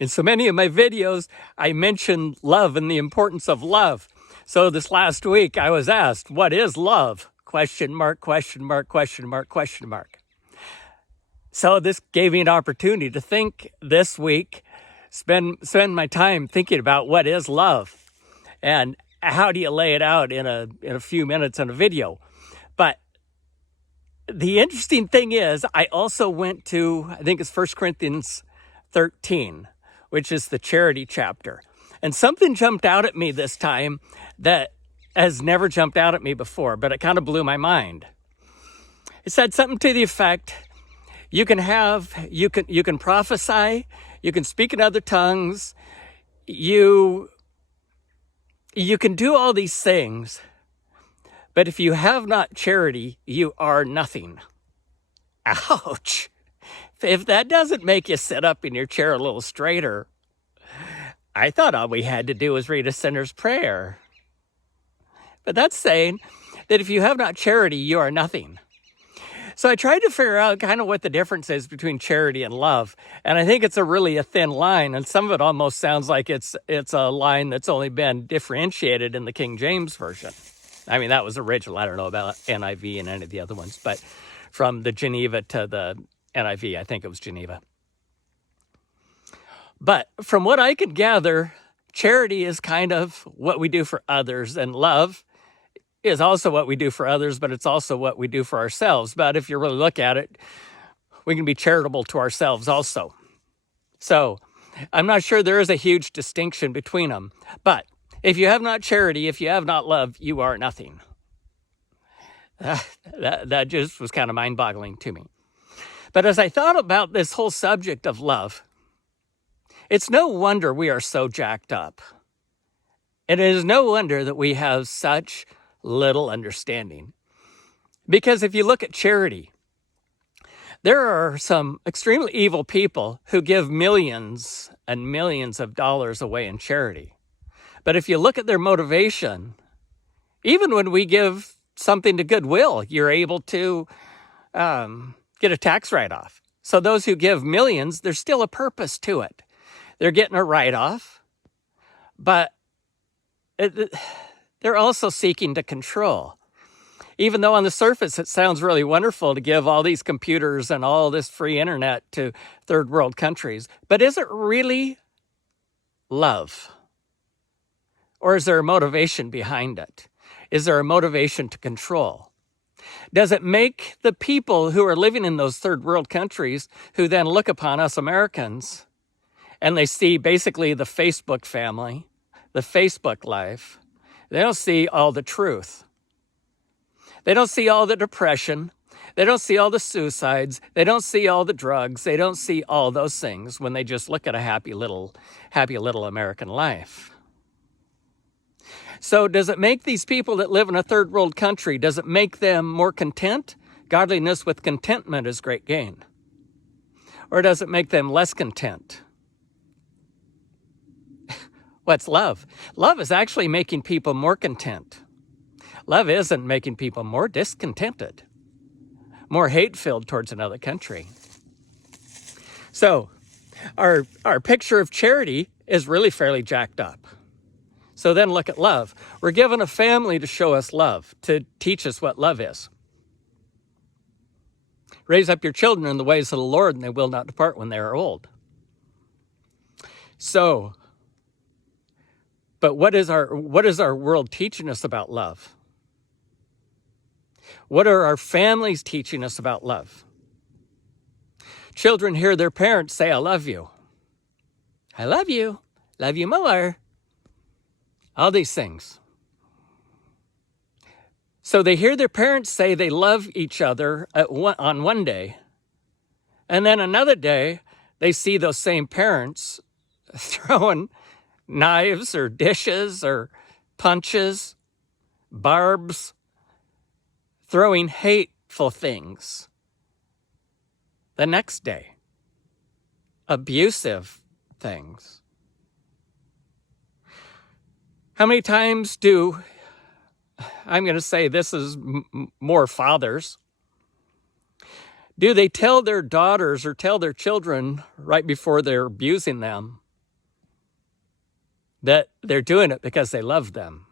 In so many of my videos, I mention love and the importance of love. So this last week, I was asked, what is love? Question mark, question mark, question mark, question mark. So this gave me an opportunity to think this week, spend my time thinking about what is love and how do you lay it out in a few minutes in a video. But the interesting thing is, I also went to, I think it's 1 Corinthians 13, which is the charity chapter. And something jumped out at me this time that has never jumped out at me before, but it kind of blew my mind. It said something to the effect, you can prophesy, you can speak in other tongues, you can do all these things, but if you have not charity, you are nothing. Ouch. If that doesn't make you sit up in your chair a little straighter, I thought all we had to do was read a sinner's prayer. But that's saying that if you have not charity, you are nothing. So I tried to figure out kind of what the difference is between charity and love. And I think it's a thin line. And some of it almost sounds like it's a line that's only been differentiated in the King James Version. I mean, that was original. I don't know about NIV and any of the other ones. But from the Geneva to the NIV, I think it was Geneva. But from what I could gather, charity is kind of what we do for others, and love is also what we do for others, but it's also what we do for ourselves. But if you really look at it, we can be charitable to ourselves also. So I'm not sure there is a huge distinction between them. But if you have not charity, if you have not love, you are nothing. That just was kind of mind-boggling to me. But as I thought about this whole subject of love, it's no wonder we are so jacked up. And it is no wonder that we have such little understanding. Because if you look at charity, there are some extremely evil people who give millions and millions of dollars away in charity. But if you look at their motivation, even when we give something to Goodwill, you're able to get a tax write-off. So those who give millions, there's still a purpose to it. They're getting a write-off, but they're also seeking to control. Even though on the surface it sounds really wonderful to give all these computers and all this free internet to third world countries, but is it really love? Or is there a motivation behind it? Is there a motivation to control? Does it make the people who are living in those third world countries, who then look upon us Americans, and they see basically the Facebook family, the Facebook life, they don't see all the truth. They don't see all the depression. They don't see all the suicides. They don't see all the drugs. They don't see all those things when they just look at a happy little American life. So does it make these people that live in a third world country, does it make them more content? Godliness with contentment is great gain. Or does it make them less content? What's love? Love is actually making people more content. Love isn't making people more discontented, more hate-filled towards another country. So our picture of charity is really fairly jacked up. So then look at love. We're given a family to show us love, to teach us what love is. Raise up your children in the ways of the Lord, and they will not depart when they are old. So, but what is our world teaching us about love? What are our families teaching us about love? Children hear their parents say, I love you. I love you. Love you more. All these things. So they hear their parents say they love each other on one day. And then another day, they see those same parents throwing knives or dishes or punches, barbs, throwing hateful things. The next day, abusive things. How many times I'm going to say this is more fathers, do they tell their daughters or tell their children right before they're abusing them, that they're doing it because they love them.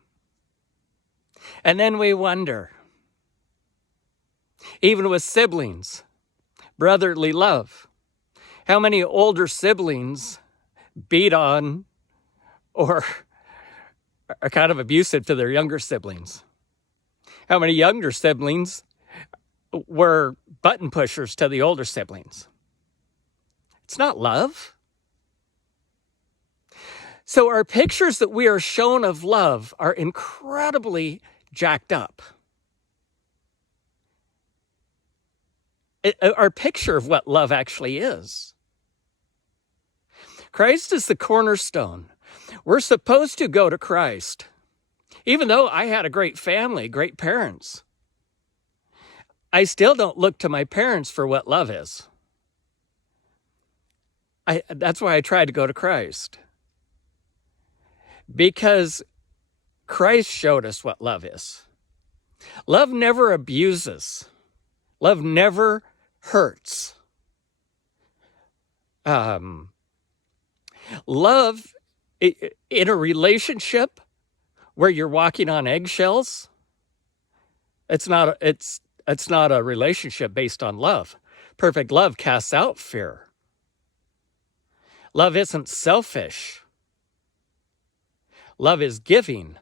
And then we wonder, even with siblings, brotherly love, how many older siblings beat on or are kind of abusive to their younger siblings? How many younger siblings were button pushers to the older siblings? It's not love. So our pictures that we are shown of love are incredibly jacked up. Our picture of what love actually is. Christ is the cornerstone. We're supposed to go to Christ. Even though I had a great family, great parents, I still don't look to my parents for what love is. That's why I try to go to Christ. Because Christ showed us what love is. Love never abuses. Love never hurts. Love in a relationship where you're walking on eggshells, it's not a relationship based on love. Perfect love casts out fear. Love isn't selfish. Love is giving.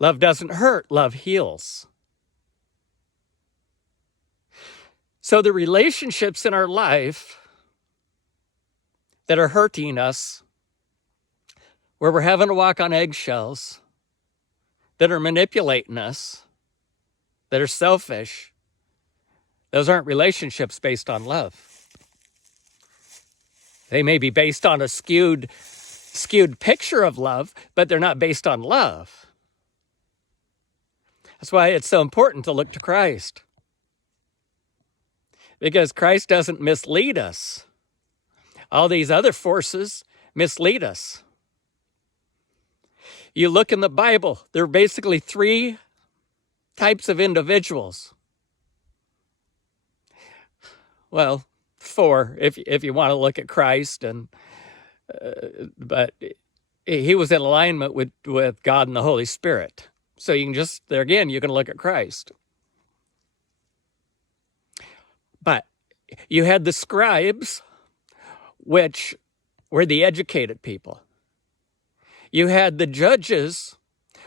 Love doesn't hurt. Love heals. So the relationships in our life that are hurting us, where we're having to walk on eggshells, that are manipulating us, that are selfish, those aren't relationships based on love. They may be based on a skewed picture of love, but they're not based on love. That's why it's so important to look to Christ. Because Christ doesn't mislead us. All these other forces mislead us. You look in the Bible, there are basically 3 types of individuals. Well, 4 if you want to look at Christ, but he was in alignment with God and the Holy Spirit. So you can just, there again, you can look at Christ. But you had the scribes, which were the educated people. You had the judges,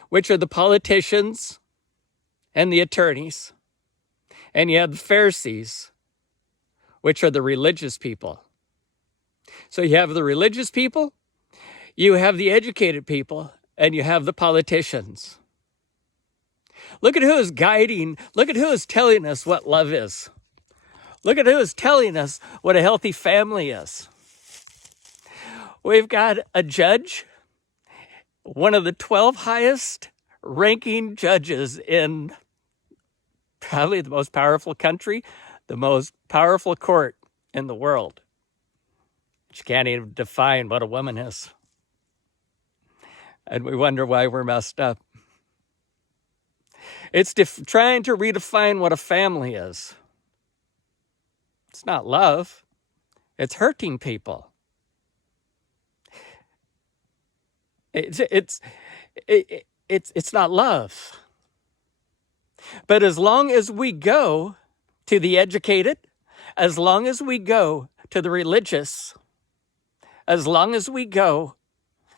which are the politicians and the attorneys. And you had the Pharisees, which are the religious people. So you have the religious people, you have the educated people, and you have the politicians. Look at who is guiding, look at who is telling us what love is. Look at who is telling us what a healthy family is. We've got a judge, one of the 12 highest ranking judges in probably the most powerful country, the most powerful court in the world. You can't even define what a woman is. And we wonder why we're messed up. It's trying to redefine what a family is. It's not love. It's hurting people. It's not love. But as long as we go to the educated, as long as we go to the religious, as long as we go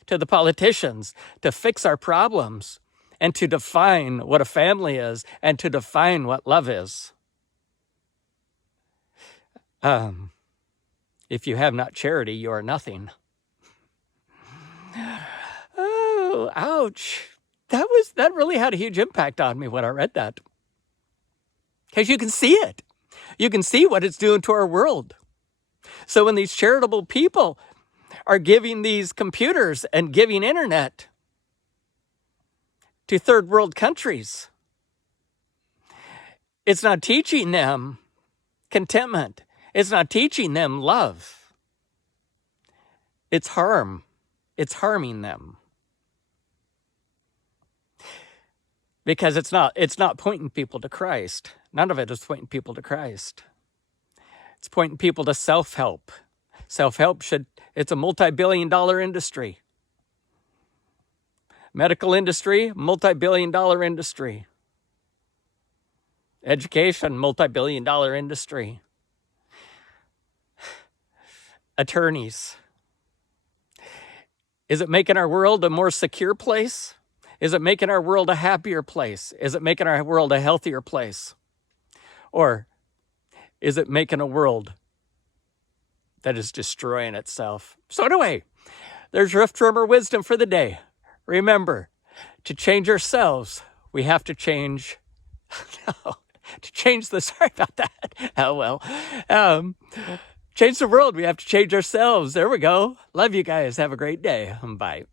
to the politicians to fix our problems and to define what a family is and to define what love is, if you have not charity, you are nothing. Oh, ouch. That really had a huge impact on me when I read that. Because you can see it. You can see what it's doing to our world. So when these charitable people are giving these computers and giving internet to third world countries, it's not teaching them contentment. It's not teaching them love. It's harm. It's harming them. Because it's not pointing people to Christ. None of it is pointing people to Christ. It's pointing people to self-help. Self-help it's a multi-billion-dollar industry. Medical industry, multi-billion-dollar industry. Education, multi-billion-dollar industry. Attorneys. Is it making our world a more secure place? Is it making our world a happier place? Is it making our world a healthier place? Or is it making a world that is destroying itself? So anyway, there's Rift Drummer wisdom for the day. Remember, to change ourselves, we have to change... sorry about that. Oh, well. Change the world, we have to change ourselves. There we go. Love you guys. Have a great day. Bye.